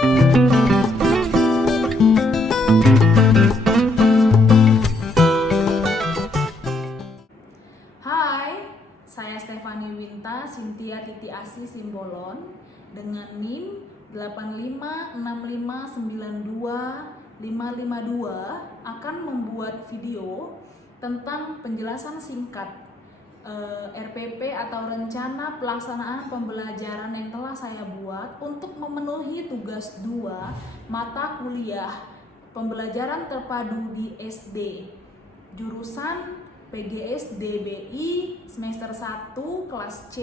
Hai, saya Stefani Winta Cynthia Titi Asi Simbolon dengan NIM 856592552 akan membuat video tentang penjelasan singkat RPP atau Rencana Pelaksanaan Pembelajaran yang telah saya buat untuk memenuhi tugas 2 mata kuliah pembelajaran terpadu di SD jurusan PGS DBI semester 1 kelas C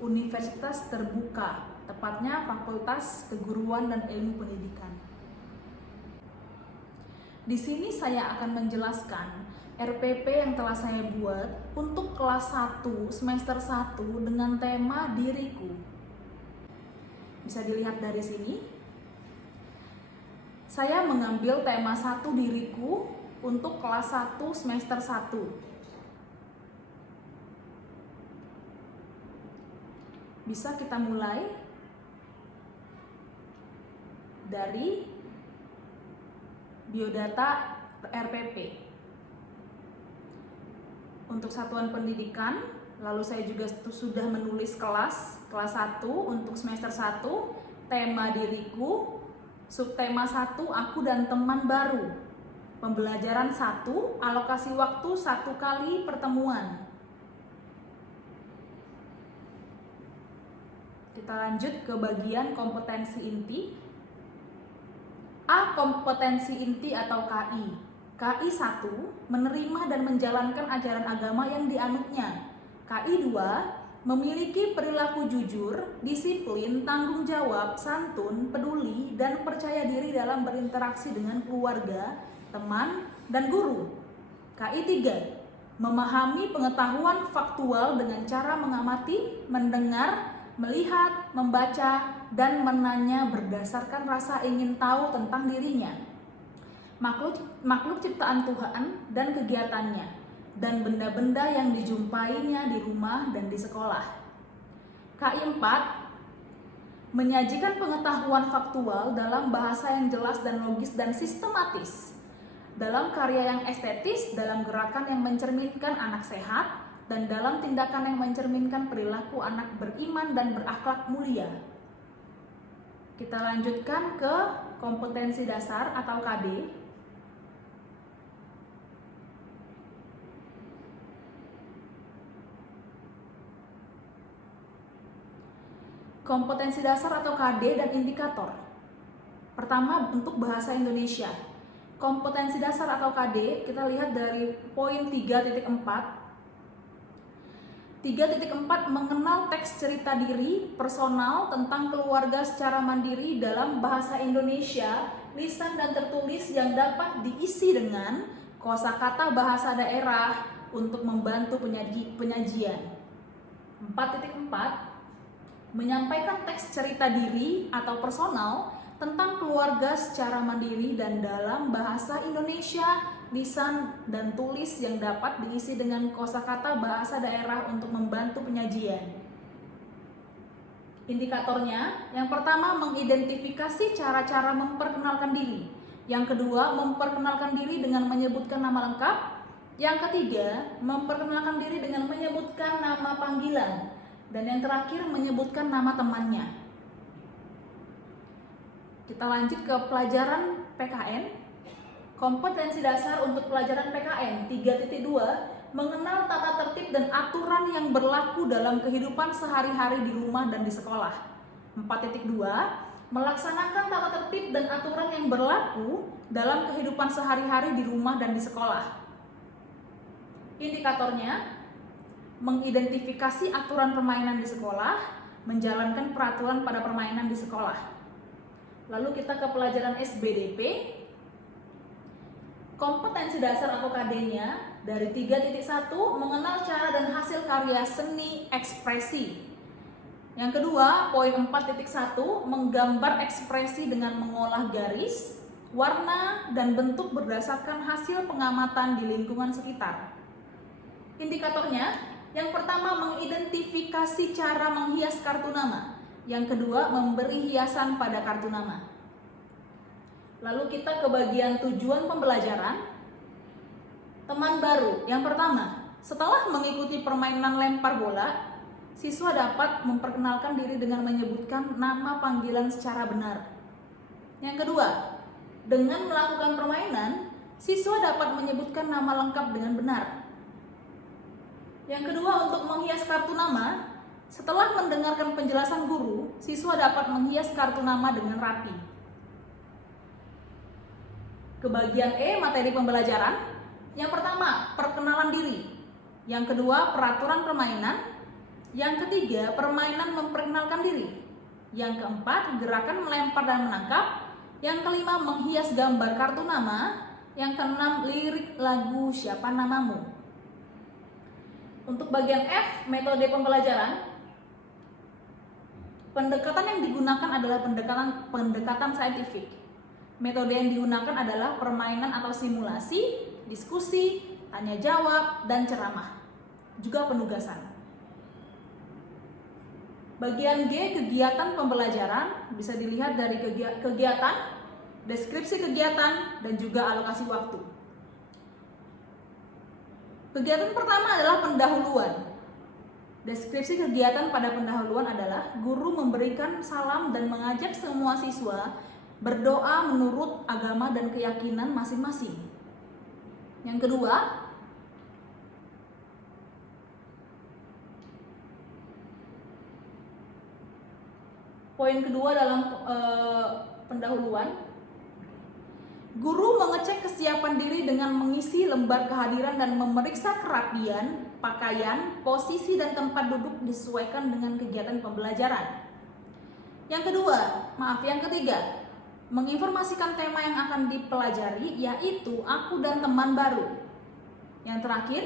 Universitas Terbuka, tepatnya Fakultas Keguruan dan Ilmu Pendidikan. Di sini saya akan menjelaskan RPP yang telah saya buat untuk kelas 1 semester 1 dengan tema diriku. Bisa dilihat dari sini. Saya mengambil tema 1 diriku untuk kelas 1 semester 1. Bisa kita mulai dari biodata RPP. Untuk satuan pendidikan, lalu saya juga sudah menulis kelas 1 untuk semester 1, tema diriku, subtema 1 aku dan teman baru. Pembelajaran 1, alokasi waktu 1 kali pertemuan. Kita lanjut ke bagian kompetensi inti. A. Kompetensi inti atau KI. KI 1. Menerima dan menjalankan ajaran agama yang dianutnya. KI 2. Memiliki perilaku jujur, disiplin, tanggung jawab, santun, peduli, dan percaya diri dalam berinteraksi dengan keluarga, teman, dan guru. KI 3. Memahami pengetahuan faktual dengan cara mengamati, mendengar, melihat, membaca, dan menanya berdasarkan rasa ingin tahu tentang dirinya, makhluk ciptaan Tuhan dan kegiatannya, dan benda-benda yang dijumpainya di rumah dan di sekolah. KI 4. Menyajikan pengetahuan faktual dalam bahasa yang jelas dan logis dan sistematis, dalam karya yang estetis, dalam gerakan yang mencerminkan anak sehat, dan dalam tindakan yang mencerminkan perilaku anak beriman dan berakhlak mulia. Kita lanjutkan ke kompetensi dasar atau KD. Kompetensi dasar atau KD dan indikator. Pertama, untuk bahasa Indonesia. Kompetensi dasar atau KD kita lihat dari poin 3.4. 3.4 mengenal teks cerita diri personal tentang keluarga secara mandiri dalam bahasa Indonesia, lisan dan tertulis yang dapat diisi dengan kosakata bahasa daerah untuk membantu penyajian. 4.4 menyampaikan teks cerita diri atau personal tentang keluarga secara mandiri dan dalam bahasa Indonesia, lisan dan tulis yang dapat diisi dengan kosakata bahasa daerah untuk membantu penyajian. Indikatornya, yang pertama mengidentifikasi cara-cara memperkenalkan diri. Yang kedua, memperkenalkan diri dengan menyebutkan nama lengkap. Yang ketiga, memperkenalkan diri dengan menyebutkan nama panggilan. Dan yang terakhir, menyebutkan nama temannya. Kita lanjut ke pelajaran PKN. Kompetensi dasar untuk pelajaran PKN 3.2 mengenal tata tertib dan aturan yang berlaku dalam kehidupan sehari-hari di rumah dan di sekolah. 4.2 melaksanakan tata tertib dan aturan yang berlaku dalam kehidupan sehari-hari di rumah dan di sekolah. Indikatornya, mengidentifikasi aturan permainan di sekolah, menjalankan peraturan pada permainan di sekolah. Lalu kita ke pelajaran SBDP. Kompetensi dasar atau KD-nya dari 3.1 mengenal cara dan hasil karya seni ekspresi. Yang kedua, poin 4.1 menggambar ekspresi dengan mengolah garis, warna, dan bentuk berdasarkan hasil pengamatan di lingkungan sekitar. Indikatornya, yang pertama mengidentifikasi cara menghias kartu nama. Yang kedua, memberi hiasan pada kartu nama. Lalu kita ke bagian tujuan pembelajaran. Teman baru. Yang pertama, setelah mengikuti permainan lempar bola, siswa dapat memperkenalkan diri dengan menyebutkan nama panggilan secara benar. Yang kedua, dengan melakukan permainan, siswa dapat menyebutkan nama lengkap dengan benar. Yang kedua, untuk menghias kartu nama, setelah mendengarkan penjelasan guru, siswa dapat menghias kartu nama dengan rapi. Ke bagian E, materi pembelajaran. Yang pertama, perkenalan diri. Yang kedua, peraturan permainan. Yang ketiga, permainan memperkenalkan diri. Yang keempat, gerakan melempar dan menangkap. Yang kelima, menghias gambar kartu nama. Yang keenam, lirik lagu Siapa Namamu. Untuk bagian F, metode pembelajaran. Pendekatan yang digunakan adalah pendekatan saintifik. Metode yang digunakan adalah permainan atau simulasi, diskusi, tanya jawab, dan ceramah. Juga penugasan. Bagian G, kegiatan pembelajaran, bisa dilihat dari kegiatan, deskripsi kegiatan, dan juga alokasi waktu. Kegiatan pertama adalah pendahuluan. Deskripsi kegiatan pada pendahuluan adalah guru memberikan salam dan mengajak semua siswa berdoa menurut agama dan keyakinan masing-masing. Yang kedua, poin kedua dalam pendahuluan, guru mengecek kesiapan diri dengan mengisi lembar kehadiran dan memeriksa kerapian, pakaian, posisi, dan tempat duduk disesuaikan dengan kegiatan pembelajaran. Yang ketiga, menginformasikan tema yang akan dipelajari, yaitu aku dan teman baru. Yang terakhir,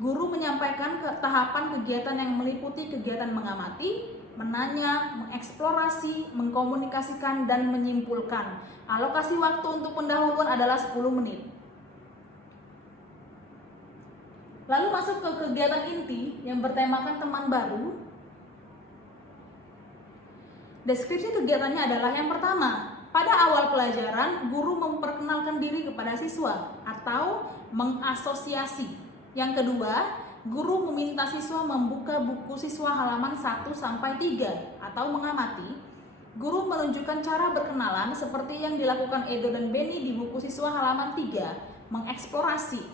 guru menyampaikan tahapan kegiatan yang meliputi kegiatan mengamati, menanya, mengeksplorasi, mengkomunikasikan, dan menyimpulkan. Alokasi waktu untuk pendahuluan adalah 10 menit. Lalu masuk ke kegiatan inti yang bertemakan teman baru. Deskripsi kegiatannya adalah yang pertama, pada awal pelajaran, guru memperkenalkan diri kepada siswa atau mengasosiasi. Yang kedua, guru meminta siswa membuka buku siswa halaman 1-3 atau mengamati. Guru menunjukkan cara berkenalan seperti yang dilakukan Edo dan Benny di buku siswa halaman 3, mengeksplorasi.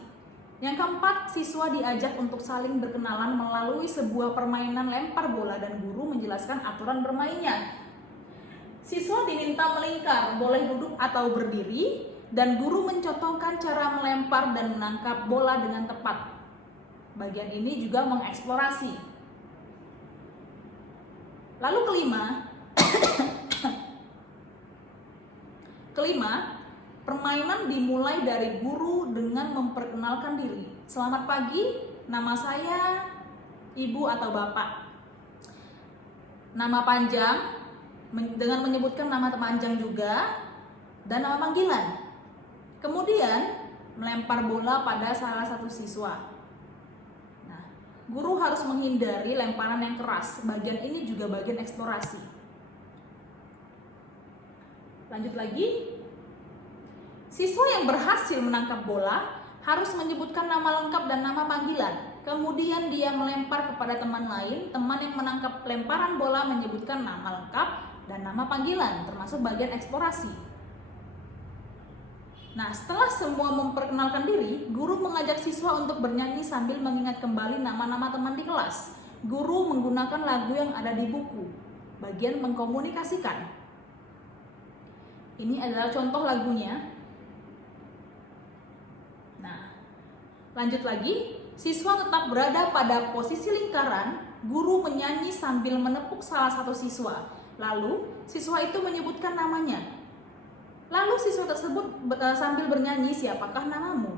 Yang keempat, siswa diajak untuk saling berkenalan melalui sebuah permainan lempar bola dan guru menjelaskan aturan bermainnya. Siswa diminta melingkar, boleh duduk atau berdiri, dan guru mencontohkan cara melempar dan menangkap bola dengan tepat. Bagian ini juga mengeksplorasi. Lalu kelima, permainan dimulai dari guru dengan memperkenalkan diri. Selamat pagi, nama saya Ibu atau Bapak. Nama panjang, dengan menyebutkan nama panjang juga, dan nama panggilan. Kemudian, melempar bola pada salah satu siswa. Nah, guru harus menghindari lemparan yang keras. Bagian ini juga bagian eksplorasi. Lanjut lagi. Siswa yang berhasil menangkap bola harus menyebutkan nama lengkap dan nama panggilan. Kemudian dia melempar kepada teman lain. Teman yang menangkap lemparan bola menyebutkan nama lengkap dan nama panggilan, termasuk bagian eksplorasi. Nah, setelah semua memperkenalkan diri, guru mengajak siswa untuk bernyanyi sambil mengingat kembali nama-nama teman di kelas. Guru menggunakan lagu yang ada di buku. Bagian mengkomunikasikan. Ini adalah contoh lagunya. Lanjut lagi, siswa tetap berada pada posisi lingkaran, guru menyanyi sambil menepuk salah satu siswa. Lalu, siswa itu menyebutkan namanya. Lalu siswa tersebut sambil bernyanyi, siapakah namamu?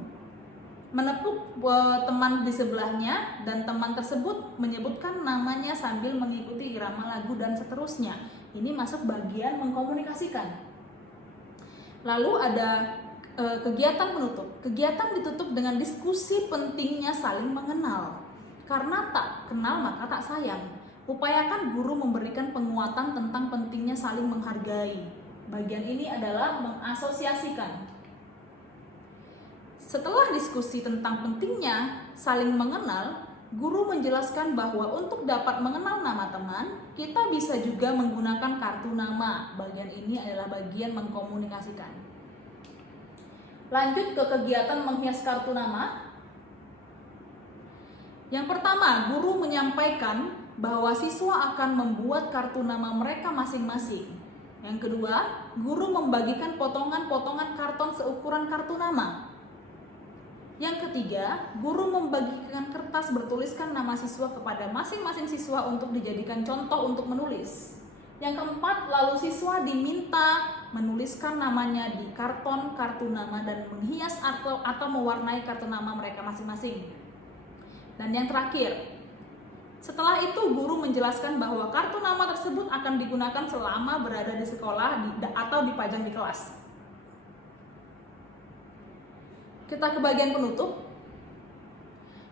Menepuk teman di sebelahnya dan teman tersebut menyebutkan namanya sambil mengikuti irama lagu dan seterusnya. Ini masuk bagian mengkomunikasikan. Lalu ada kegiatan penutup. Kegiatan ditutup dengan diskusi pentingnya saling mengenal. Karena tak kenal maka tak sayang. Upayakan guru memberikan penguatan tentang pentingnya saling menghargai. Bagian ini adalah mengasosiasikan. Setelah diskusi tentang pentingnya saling mengenal, guru menjelaskan bahwa untuk dapat mengenal nama teman, kita bisa juga menggunakan kartu nama. Bagian ini adalah bagian mengkomunikasikan. Lanjut ke kegiatan menghias kartu nama. Yang pertama, guru menyampaikan bahwa siswa akan membuat kartu nama mereka masing-masing. Yang kedua, guru membagikan potongan-potongan karton seukuran kartu nama. Yang ketiga, guru membagikan kertas bertuliskan nama siswa kepada masing-masing siswa untuk dijadikan contoh untuk menulis. Yang keempat, lalu siswa diminta menuliskan namanya di karton kartu nama dan menghias atau mewarnai kartu nama mereka masing-masing. Dan yang terakhir, setelah itu guru menjelaskan bahwa kartu nama tersebut akan digunakan selama berada di sekolah atau dipajang di kelas. Kita ke bagian penutup.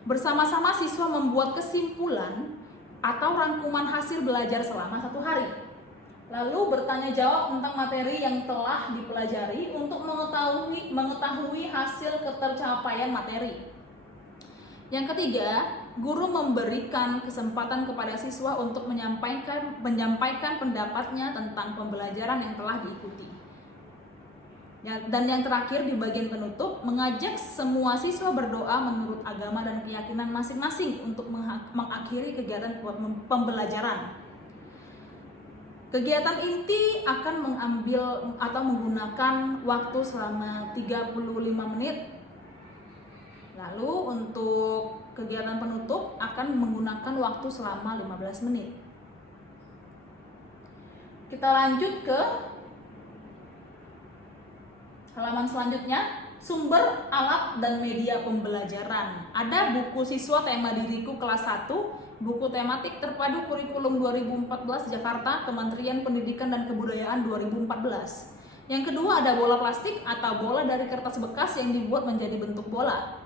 Bersama-sama siswa membuat kesimpulan atau rangkuman hasil belajar selama 1 hari. Lalu bertanya jawab tentang materi yang telah dipelajari untuk mengetahui hasil ketercapaian materi. Yang ketiga, guru memberikan kesempatan kepada siswa untuk menyampaikan pendapatnya tentang pembelajaran yang telah diikuti. Dan yang terakhir di bagian penutup, mengajak semua siswa berdoa menurut agama dan keyakinan masing-masing untuk mengakhiri kegiatan pembelajaran. Kegiatan inti akan mengambil atau menggunakan waktu selama 35 menit. Lalu untuk kegiatan penutup akan menggunakan waktu selama 15 menit. Kita lanjut ke halaman selanjutnya, sumber, alat, dan media pembelajaran. Ada buku siswa tema diriku kelas 1, buku tematik terpadu kurikulum 2014 Jakarta, Kementerian Pendidikan dan Kebudayaan 2014. Yang kedua ada bola plastik atau bola dari kertas bekas yang dibuat menjadi bentuk bola.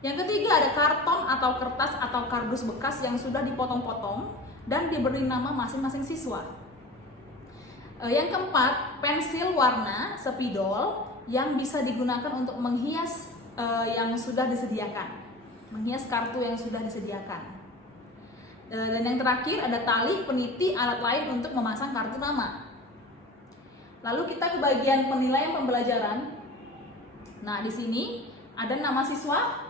Yang ketiga ada karton atau kertas atau kardus bekas yang sudah dipotong-potong dan diberi nama masing-masing siswa. Yang keempat, pensil warna spidol yang bisa digunakan untuk menghias yang sudah disediakan, menghias kartu yang sudah disediakan. Dan yang terakhir ada tali, peniti, alat lain untuk memasang kartu nama. Lalu kita ke bagian penilaian pembelajaran. Nah, di sini ada nama siswa,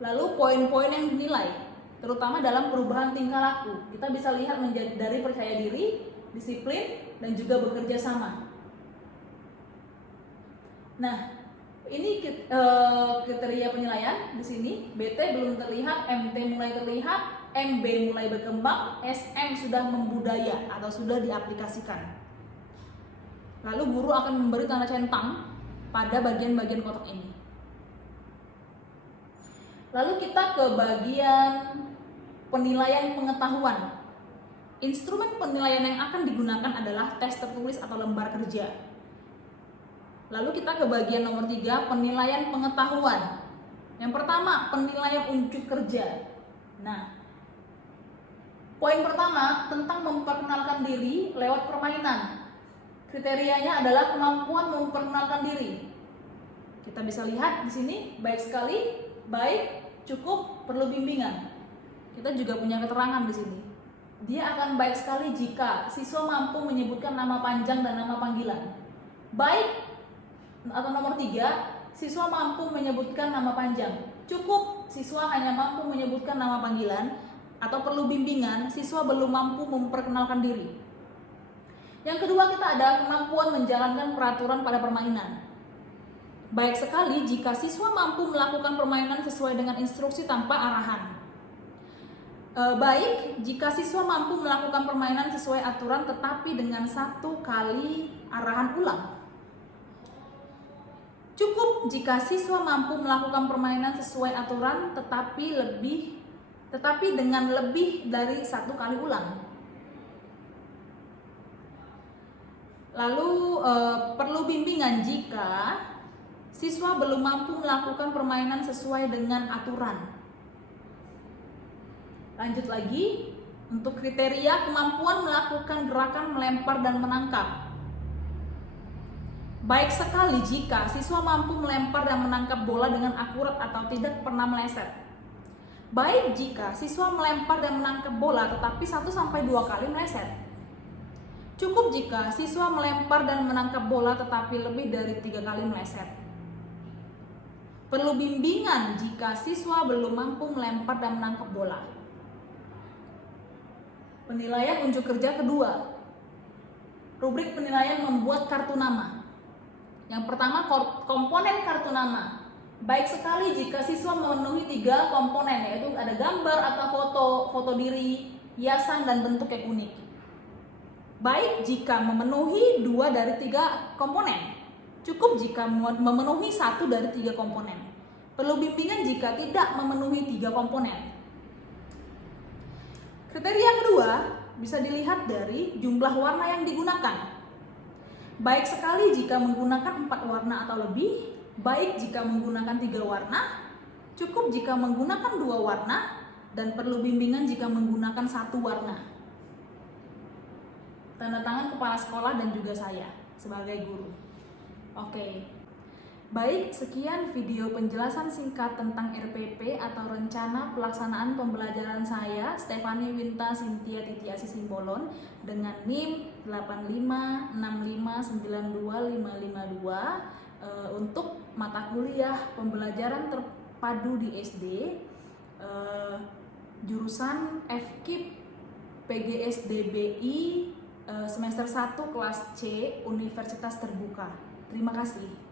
lalu poin-poin yang dinilai, terutama dalam perubahan tingkah laku. Kita bisa lihat dari percaya diri, disiplin, dan juga bekerja sama. Nah, ini kriteria penilaian di sini. BT belum terlihat, MT mulai terlihat, MB mulai berkembang, SM sudah membudaya atau sudah diaplikasikan. Lalu guru akan memberi tanda centang pada bagian-bagian kotak ini. Lalu kita ke bagian penilaian pengetahuan. Instrumen penilaian yang akan digunakan adalah tes tertulis atau lembar kerja. Lalu kita ke bagian nomor 3, penilaian pengetahuan. Yang pertama, penilaian unjuk kerja. Nah, poin pertama tentang memperkenalkan diri lewat permainan. Kriterianya adalah kemampuan memperkenalkan diri. Kita bisa lihat di sini, baik sekali, baik, cukup, perlu bimbingan. Kita juga punya keterangan di sini. Dia akan baik sekali jika siswa mampu menyebutkan nama panjang dan nama panggilan. Baik atau nomor 3, siswa mampu menyebutkan nama panjang. Cukup, siswa hanya mampu menyebutkan nama panggilan. Atau perlu bimbingan, siswa belum mampu memperkenalkan diri. Yang kedua, kita ada kemampuan menjalankan peraturan pada permainan. Baik sekali jika siswa mampu melakukan permainan sesuai dengan instruksi tanpa arahan. Baik jika siswa mampu melakukan permainan sesuai aturan tetapi dengan 1 kali arahan ulang. Cukup jika siswa mampu melakukan permainan sesuai aturan tetapi dengan lebih dari 1 kali ulang. Lalu perlu bimbingan jika siswa belum mampu melakukan permainan sesuai dengan aturan. Lanjut lagi, untuk kriteria kemampuan melakukan gerakan melempar dan menangkap. Baik sekali jika siswa mampu melempar dan menangkap bola dengan akurat atau tidak pernah meleset. Baik jika siswa melempar dan menangkap bola tetapi 1-2 kali meleset. Cukup jika siswa melempar dan menangkap bola tetapi lebih dari 3 kali meleset. Perlu bimbingan jika siswa belum mampu melempar dan menangkap bola. Penilaian unjuk kerja kedua. Rubrik penilaian membuat kartu nama. Yang pertama, komponen kartu nama. Baik sekali jika siswa memenuhi 3 komponen, yaitu ada gambar atau foto diri, hiasan, dan bentuk yang unik. Baik jika memenuhi 2 dari 3 komponen. Cukup jika memenuhi 1 dari 3 komponen. Perlu bimbingan jika tidak memenuhi 3 komponen. Kriteria kedua bisa dilihat dari jumlah warna yang digunakan. Baik sekali jika menggunakan 4 warna atau lebih, baik jika menggunakan 3 warna, cukup jika menggunakan 2 warna, dan perlu bimbingan jika menggunakan 1 warna. Tanda tangan kepala sekolah dan juga saya sebagai guru. Oke. Baik, sekian video penjelasan singkat tentang RPP atau Rencana Pelaksanaan Pembelajaran saya, Stefani Winta Cynthia Titiasi Simbolon, dengan NIM 856592552 untuk mata kuliah pembelajaran terpadu di SD, jurusan FKIP PGSDBI semester 1 kelas C Universitas Terbuka. Terima kasih.